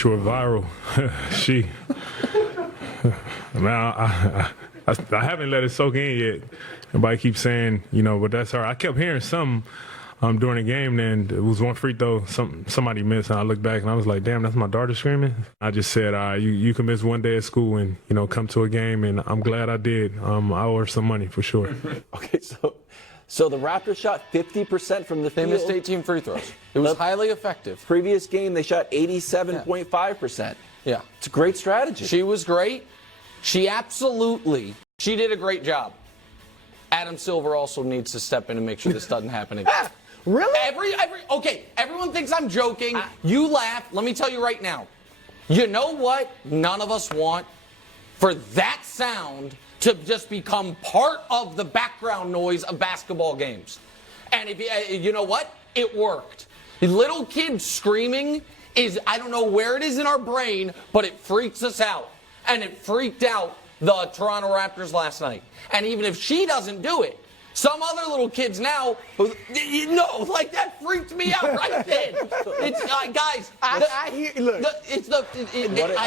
She went viral. She, man, I haven't let it soak in yet. Everybody keeps saying, but that's her. I kept hearing something during the game, and it was one free throw somebody missed, and I looked back and I was like, damn, that's my daughter screaming. I just said, you can miss one day at school and come to a game, and I'm glad I did. I owe her some money for sure. Okay, so the Raptors shot 50% from the field. They missed 18 free throws. It was highly effective. Previous game, they shot 87.5%. Yeah. It's a great strategy. She was great. She did a great job. Adam Silver also needs to step in and make sure this doesn't happen again. Really? Okay, everyone thinks I'm joking. You laugh. Let me tell you right now. You know what none of us want? For that sound to just become part of the background noise of basketball games. And if you know what? It worked. Little kids screaming I don't know where it is in our brain, but it freaks us out. And it freaked out the Toronto Raptors last night. And even if she doesn't do it, some other little kids now, like that freaked me out right then. It's guys. I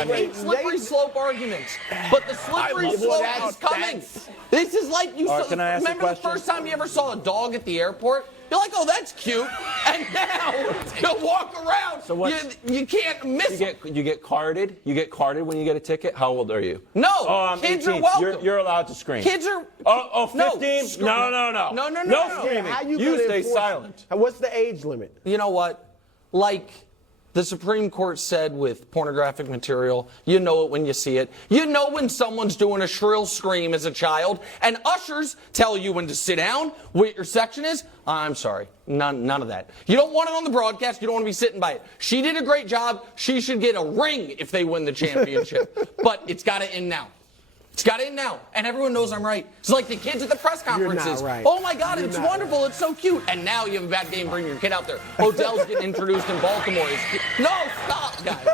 hate slippery slope arguments, but the slippery slope is coming. This is like you. Can I ask remember the first time you ever saw a dog at the airport? You're like, oh, that's cute. And now you walk around. So you can't miss it. You get carded. You get carded when you get a ticket. How old are you? No, kids 18. Are welcome. You're allowed to scream. Kids are. 15? No screaming. How you stay silent. What's the age limit? You know what? Like the Supreme Court said with pornographic material, you know it when you see it. You know when someone's doing a shrill scream as a child, and ushers tell you when to sit down, what your section is. I'm sorry. None of that. You don't want it on the broadcast. You don't want to be sitting by it. She did a great job. She should get a ring if they win the championship. But it's got to end now. It's got to end now. And everyone knows I'm right. It's like the kids at the press conferences. You're not right. Oh, my God, it's wonderful. Right. It's so cute. And now you have a bad game. Bring your kid out there. Odell's getting introduced in Baltimore. No, stop, guys.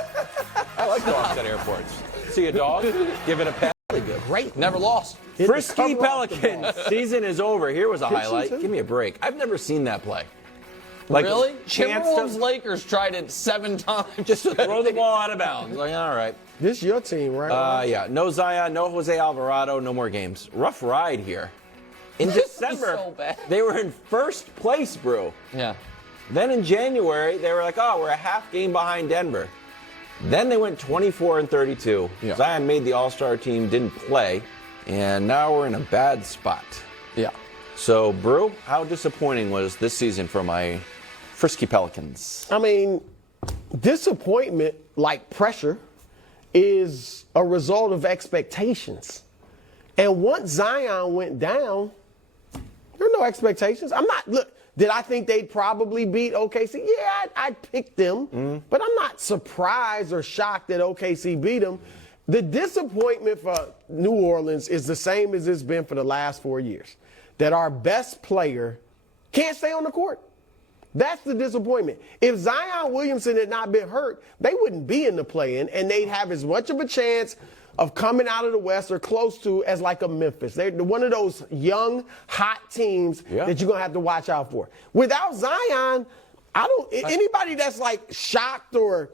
I like dogs at airports. See a dog, give it a pet. Really good. Great. Never lost. Frisky Pelicans. Season is over. Here was a highlight. Give me a break. I've never seen that play. Really? Timberwolves Lakers tried it 7 times. Just to throw the ball out of bounds. Like, all right. This is your team, right? Yeah. No Zion, no Jose Alvarado, no more games. Rough ride here. In December, so bad. They were in first place, Brew. Yeah. Then in January, they were like, we're a half game behind Denver. Then they went 24-32. Yeah. Zion made the All-Star team, didn't play, and now we're in a bad spot. Yeah. So, Brew, how disappointing was this season for my Frisky Pelicans? I mean, disappointment, like pressure, is a result of expectations. And once Zion went down, there are no expectations. Did I think they'd probably beat OKC? Yeah, I picked them. But I'm not surprised or shocked that OKC beat them. The disappointment for New Orleans is the same as it's been for the last 4 years, that our best player can't stay on the court. That's the disappointment. If Zion Williamson had not been hurt, they wouldn't be in the play-in, and they'd have as much of a chance of coming out of the West or close to as like a Memphis. They're one of those young, hot teams that you're going to have to watch out for. Without Zion, anybody that's like shocked or,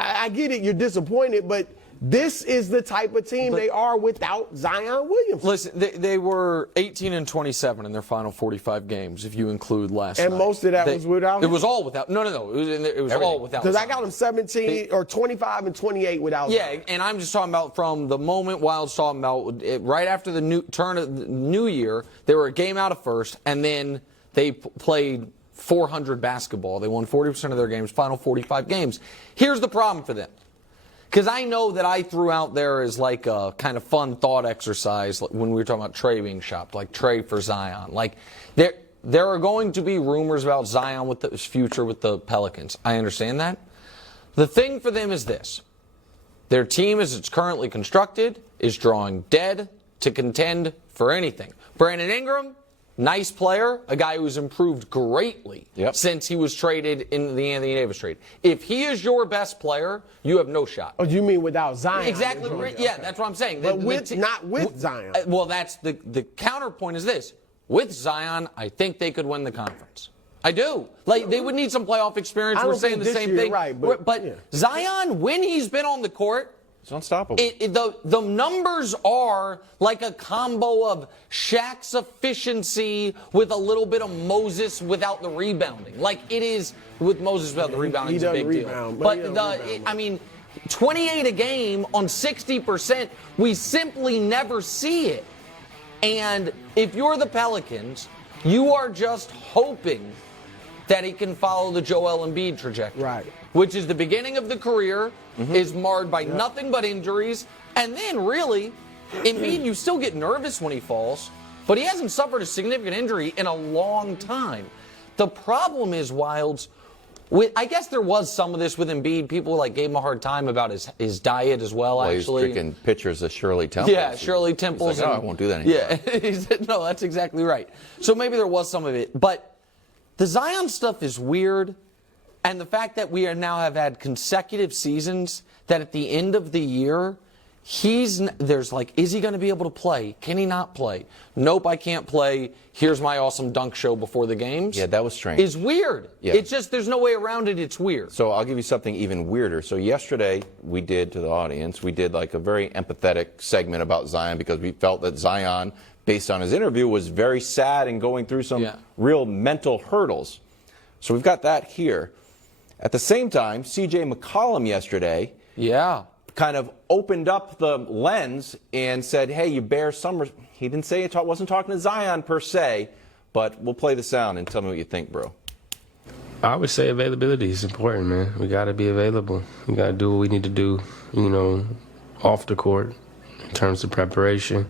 I get it, you're disappointed, but this is the type of team they are without Zion Williamson. Listen, they were 18-27 in their final 45 games, if you include last night. And most of that was without him? It was all without. No. It was all without. Because I got them 17 or 25 and 28 without him. Yeah, and I'm just talking about from the moment Wild's talking about right after the turn of the new year, they were a game out of first, and then they played 400 basketball. They won 40% of their games, final 45 games. Here's the problem for them. Because I know that I threw out there as like a kind of fun thought exercise when we were talking about Trey being shopped, like Trey for Zion. Like there are going to be rumors about Zion with his future with the Pelicans. I understand that. The thing for them is this. Their team, as it's currently constructed, is drawing dead to contend for anything. Brandon Ingram, nice player, a guy who's improved greatly since he was traded in the Anthony Davis trade. If he is your best player, you have no shot. Oh, you mean without Zion? Exactly. Yeah, that's what I'm saying. But not with Zion. Well, that's the counterpoint is this. With Zion, I think they could win the conference. I do. Like, they would need some playoff experience. I We're don't saying think the this same year, thing. right, but yeah. Zion, when he's been on the court, It's unstoppable. the numbers are like a combo of Shaq's efficiency with a little bit of Moses without the rebounding. Like, it is with Moses without the rebounding is a big deal. but he But doesn't rebound I mean, 28 a game on 60%, we simply never see it. And if you're the Pelicans, you are just hoping that he can follow the Joel Embiid trajectory. Right. Which is the beginning of the career, is marred by nothing but injuries. And then, really, Embiid, you still get nervous when he falls, but he hasn't suffered a significant injury in a long time. The problem is, Wilds, I guess there was some of this with Embiid. People gave him a hard time about his diet as well, actually. He's drinking pictures of Shirley Temple. Yeah, Shirley Temple's. He's like, I won't do that anymore. Yeah, he said, no, that's exactly right. So maybe there was some of it. But the Zion stuff is weird. And the fact that we have had consecutive seasons that at the end of the year, is he going to be able to play? Can he not play? Nope, I can't play. Here's my awesome dunk show before the games. Yeah, that was strange. It's weird. Yeah. It's just, there's no way around it. It's weird. So I'll give you something even weirder. So yesterday we did to the audience, we did a very empathetic segment about Zion because we felt that Zion, based on his interview, was very sad and going through some real mental hurdles. So we've got that here. At the same time, CJ McCollum yesterday kind of opened up the lens and said, hey, you bear some... He didn't say it, wasn't talking to Zion per se, but we'll play the sound and tell me what you think, bro. I would say availability is important, man. We got to be available. We got to do what we need to do, off the court in terms of preparation,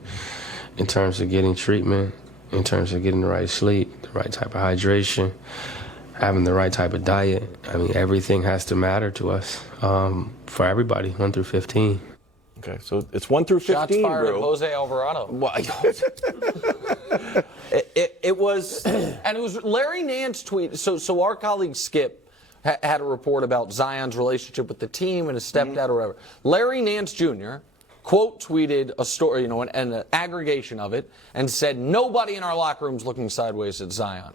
in terms of getting treatment, in terms of getting the right sleep, the right type of hydration, having the right type of diet. I mean, everything has to matter to us for everybody, 1 through 15. Okay, so it's 1 through 15, Shots fired bro. at Jose Alvarado. It was... And it was Larry Nance tweet. So our colleague Skip had a report about Zion's relationship with the team and his stepdad or whatever. Larry Nance Jr. quote tweeted a story, an aggregation of it, and said, nobody in our locker room's looking sideways at Zion.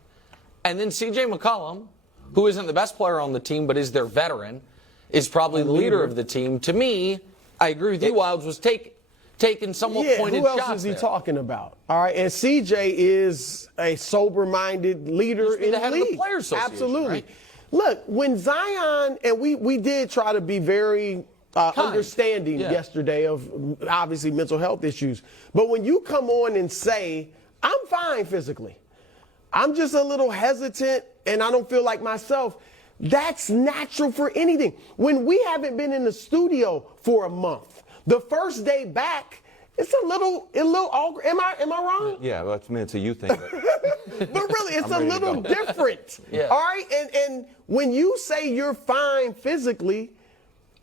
And then CJ McCollum, who isn't the best player on the team but is their veteran, is probably the leader of the team. To me, I agree with you, Wilds, was taking somewhat pointed shots. Who else is he there. talking about? All right, and CJ is a sober-minded leader in the head league. of the Players Association, Absolutely. right? Look, when Zion, and we did try to be very understanding yesterday of obviously mental health issues, but when you come on and say, I'm fine physically, I'm just a little hesitant and I don't feel like myself, that's natural for anything. When we haven't been in the studio for a month, the first day back, it's a little awkward. Am I wrong? Yeah, well, it's a you thing. But really, it's a little different. All right? And when you say you're fine physically,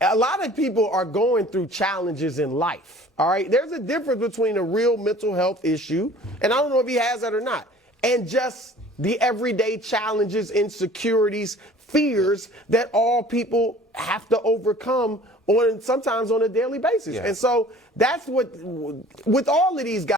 a lot of people are going through challenges in life. All right? There's a difference between a real mental health issue, and I don't know if he has that or not, and just the everyday challenges, insecurities, fears that all people have to overcome sometimes on a daily basis. And so that's what, with all of these guys,